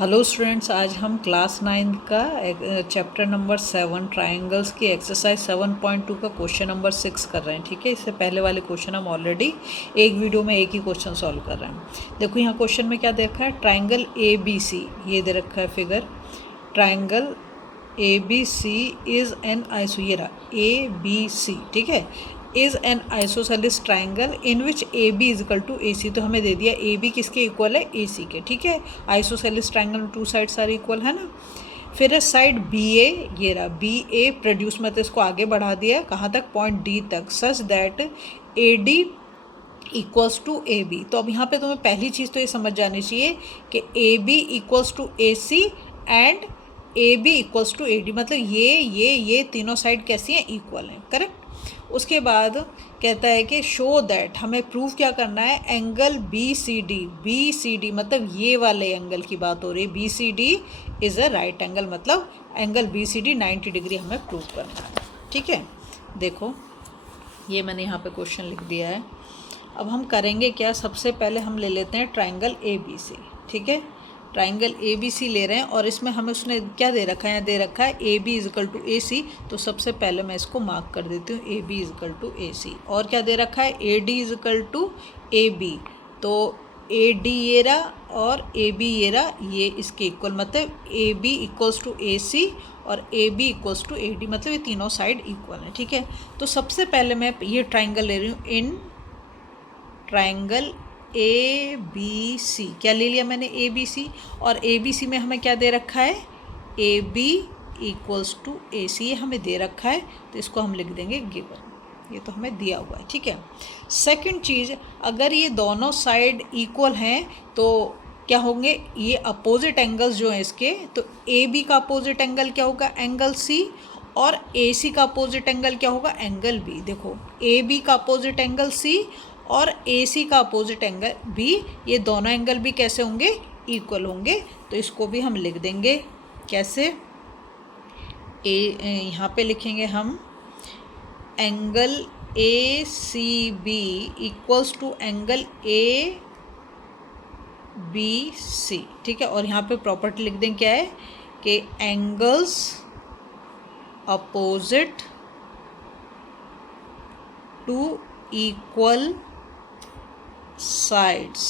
Hello students, आज हम class 9 का चैप्टर नंबर 7 ट्रायंगल्स की एक्सरसाइज 7.2 का क्वेश्चन नंबर 6 कर रहे हैं। ठीक है, इससे पहले वाले क्वेश्चन हम ऑलरेडी एक वीडियो में एक ही क्वेश्चन सॉल्व कर रहे हैं। देखो यहाँ क्वेश्चन में क्या देखा है, ट्रायंगल ए बी सी, ये दे रखा है figure. Triangle A B C is an iso, ये रहा ए बी सी, ठीक है, is an isosceles triangle in which A B is equal to A C. तो हमें दे दिया ए बी किसके इक्वल है, ए सी के। ठीक है, आइसोसेलेस ट्राइंगल में टू साइड्स आर इक्वल है ना। फिर है साइड बी ए, ये रहा बी ए प्रोड्यूस, मतलब इसको आगे बढ़ा दिया कहाँ तक, पॉइंट डी तक, such that A D equals to A B. तो अब यहाँ पे तुम्हें पहली चीज़ तो ये समझ जानी चाहिए कि A B equals to A C and A B equals to A D, मतलब ये तीनों साइड कैसी हैं, इक्वल हैं, करेक्ट। उसके बाद कहता है कि शो दैट, हमें प्रूफ क्या करना है, एंगल बी सी डी मतलब ये वाले एंगल की बात हो रही है, B C D is a right angle, मतलब angle B C D 90 degree हमें प्रूव करना है। ठीक है, देखो ये मैंने यहाँ पे क्वेश्चन लिख दिया है। अब हम करेंगे क्या, सबसे पहले हम ले लेते हैं ट्राइंगल ए बी सी। ठीक है, ट्राइंगल ए बी सी ले रहे हैं और इसमें हमें उसने क्या दे रखा है, दे रखा है A B equal to A C. तो सबसे पहले मैं इसको मार्क कर देती हूँ, A B equal to A C. और क्या दे रखा है, A D equal to A B. तो ए डी ये रहा और ए बी ये रहा, ये इसके इक्वल, मतलब A B equals to A C और A B equals to A D, मतलब ये तीनों साइड इक्वल हैं। ठीक है, तो सबसे पहले मैं ये ट्राइंगल ले रही हूँ, इन ट्राइंगल ए बी सी। क्या ले लिया मैंने, ए बी सी, और ए बी सी में हमें क्या दे रखा है, A B equals to A सी, ये हमें दे रखा है। तो इसको हम लिख देंगे गिवन, ये तो हमें दिया हुआ है। ठीक है, सेकंड चीज़, अगर ये दोनों साइड इक्वल हैं तो क्या होंगे, ये अपोजिट एंगल्स जो हैं इसके, तो ए बी का अपोजिट एंगल क्या होगा, एंगल सी, और ए सी का अपोजिट एंगल क्या होगा, एंगल बी। देखो ए बी का अपोजिट एंगल सी और ए सी का अपोजिट एंगल बी, ये दोनों एंगल भी कैसे होंगे, इक्वल होंगे। तो इसको भी हम लिख देंगे कैसे, यहाँ पे लिखेंगे हम angle A C B equals to angle A B C. ठीक है, और यहाँ पे प्रॉपर्टी लिख दें क्या है, कि angles opposite to equal sides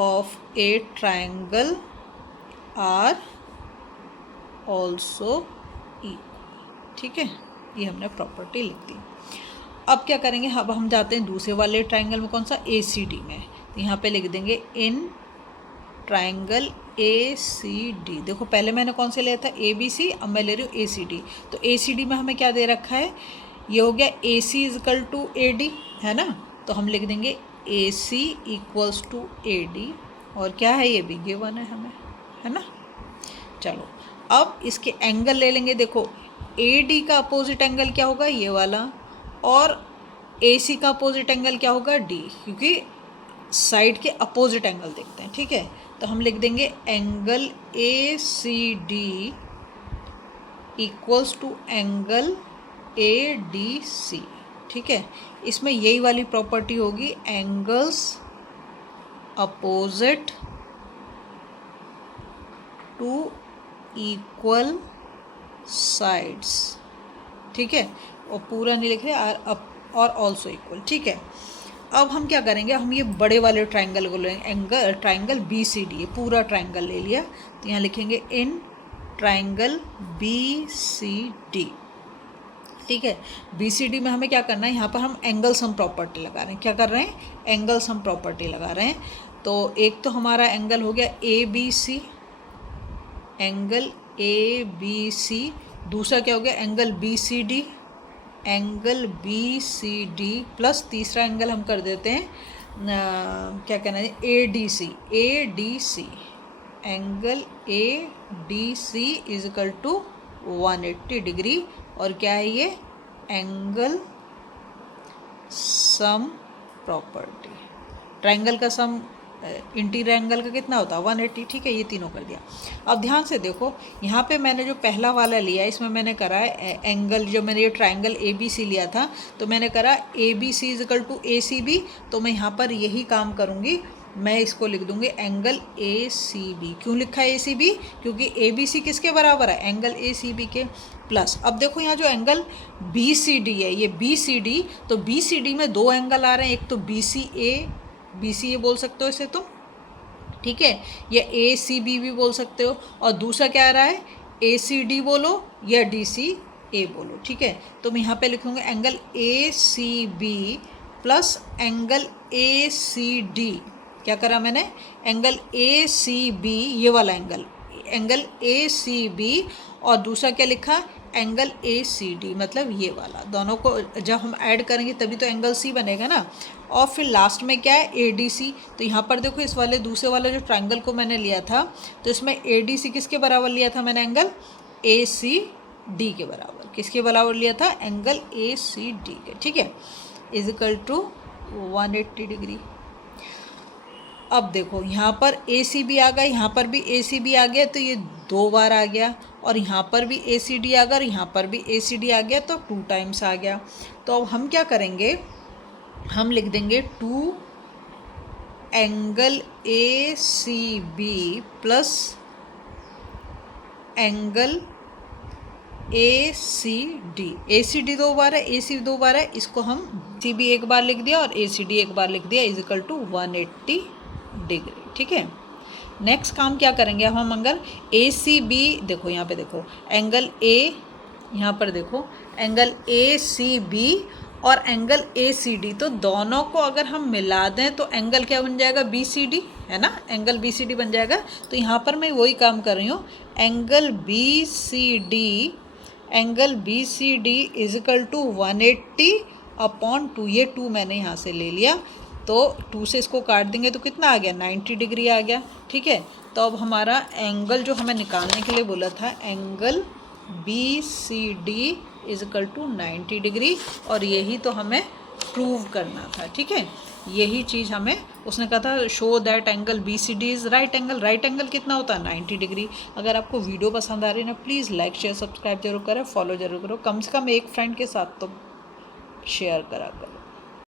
of a triangle are also equal। ठीक है, ये हमने प्रॉपर्टी लिख दी। अब क्या करेंगे, अब हम जाते हैं दूसरे वाले ट्राइंगल में, कौन सा, ए सी डी में। तो यहाँ पे लिख देंगे in triangle A C D. देखो पहले मैंने कौन से लिया था, ए बी सी, अब मैं ले रही हूँ ए सी डी। तो ए सी डी में हमें क्या दे रखा है, ये हो गया ए सी इजकल टू ए डी, है ना। तो हम लिख देंगे ए सी इक्वल्स टू ए डी, और क्या है, ये भी गिवन है हमें, है ना। चलो अब इसके एंगल ले लेंगे। देखो ए डी का अपोजिट एंगल क्या होगा, ये वाला, और ए सी का अपोजिट एंगल क्या होगा, डी, क्योंकि साइड के अपोजिट एंगल देखते हैं। ठीक है, तो हम लिख देंगे angle A C D equals to angle A D C. ठीक है, इसमें यही वाली प्रॉपर्टी होगी, angles opposite to equal sides. ठीक है, और पूरा नहीं लिख रहे, और ऑल्सो इक्वल। ठीक है, अब हम क्या करेंगे, हम ये बड़े वाले ट्राइंगल को लेंगे, angle triangle B C D, ये पूरा ट्राइंगल ले लिया। तो यहाँ लिखेंगे in triangle B C D. ठीक है, बी सी डी में हमें क्या करना है, यहाँ पर हम एंगल सम प्रॉपर्टी लगा रहे हैं। क्या कर रहे हैं, एंगल सम प्रॉपर्टी लगा रहे हैं। तो एक तो हमारा एंगल हो गया A B C, angle A B C. दूसरा क्या हो गया, angle B C D, angle B C D, plus तीसरा एंगल हम कर देते हैं क्या कहना है, A D C, A D C, angle A D C is equal to 180 degree. और क्या है ये, एंगल सम प्रॉपर्टी। ट्राइंगल का सम इंटीरियर एंगल का कितना होता है, 180। ठीक है, ये तीनों कर दिया। अब ध्यान से देखो, यहाँ पे मैंने जो पहला वाला लिया, इसमें मैंने करा है एंगल, जो मैंने ये ट्राइंगल ए बी सी लिया था, तो मैंने करा A B C is equal to A C B. तो मैं यहाँ पर यही काम करूँगी, मैं इसको लिख दूंगी एंगल ए सी बी। क्यों लिखा है ए सी बी? क्योंकि ए बी सी किसके बराबर है? एंगल ए सी बी के। प्लस अब देखो यहाँ जो एंगल बी सी डी है, ये बी सी डी, तो बी सी डी में दो एंगल आ रहे हैं, एक तो बी सी ए बोल सकते हो इसे तुम, ठीक है, या ए सी बी भी बोल सकते हो, और दूसरा क्या आ रहा है, ए सी डी बोलो या डी सी ए बोलो, ठीक है। तो मैं यहाँ पे लिखूँगा angle A C B plus angle A C D. क्या करा मैंने? एंगल ए सी बी, ये वाला एंगल ए सी बी, और दूसरा क्या लिखा? एंगल ए सी डी, मतलब ये वाला। दोनों को जब हम ऐड करेंगे तभी तो एंगल सी बनेगा ना। और फिर लास्ट में क्या है? A D C. तो यहाँ पर देखो इस वाले दूसरे वाले जो ट्रायंगल को मैंने लिया था, तो इसमें ए डी सी किसके बराबर लिया था मैंने? एंगल ए सी डी के बराबर। किसके बराबर लिया था? एंगल ए सी डी के, ठीक है, इज इक्वल टू 180 डिग्री। अब देखो यहाँ पर ए सी बी आ गया, यहाँ पर भी ए सी बी आ गया, तो ये 2 बार आ गया, और यहाँ पर भी ए सी डी आ गया, और यहाँ पर भी ए सी डी आ गया, तो 2 टाइम्स आ गया। तो अब हम क्या करेंगे? हम लिख देंगे 2 angle A C B plus angle A C D. A C D 2 बार है, ए सी 2 बार है, इसको हम सी बी एक बार लिख दिया और ए सी डी एक बार लिख दिया, इज इक्वल टू 180 डिग्री, ठीक है। नेक्स्ट काम क्या करेंगे अब हम? एंगल ए सी बी, देखो यहाँ पे देखो एंगल ए, यहाँ पर देखो एंगल ए सी बी और एंगल ए सी डी, तो दोनों को अगर हम मिला दें तो एंगल क्या बन जाएगा? बी सी डी, है ना, एंगल बी सी डी बन जाएगा। तो यहाँ पर मैं वही काम कर रही हूँ, angle B C D, angle B C D is equal to 180/2। ये 2 मैंने यहाँ से ले लिया, तो 2 से इसको काट देंगे तो कितना आ गया? 90 डिग्री आ गया, ठीक है। तो अब हमारा एंगल जो हमें निकालने के लिए बोला था, angle B C D is equal to 90 degree, और यही तो हमें प्रूव करना था, ठीक है। यही चीज़ हमें उसने कहा था, show that angle B C D is right angle. Right angle कितना होता है? 90 डिग्री। अगर आपको वीडियो पसंद आ रही है ना, प्लीज़ लाइक शेयर सब्सक्राइब जरूर करें, फॉलो जरूर करो, कम से कम एक फ्रेंड के साथ तो शेयर करा करो।